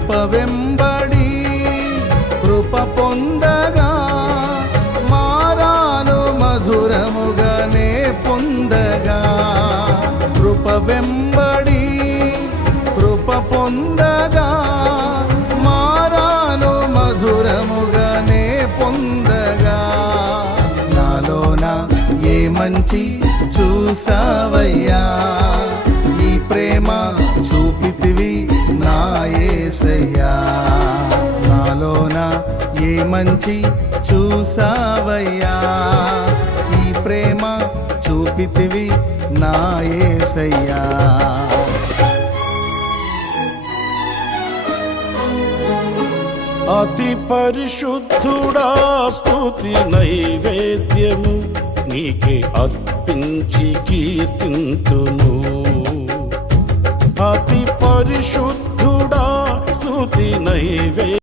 కృప వెంబడి కృప పొందగా మారాను మధురముగానే పొందగా కృప వెంబడి కృప పొందగా మారాను మధురముగానే పొందగా నాలోన ఏ మంచి చూసావయ్యా ఈ ప్రేమ చూపితివి నా యేసయ్యా నాలోన ఏ మంచి చూసావయ్యా ఈ ప్రేమ చూపితివి నా యేసయ్యా అతి పరిశుద్ధుడా స్తుతి నైవేద్యము నీకే అర్పించి కీర్తింతును అతి పరిశుద్ధుడా స్తుతి నైవేద్యము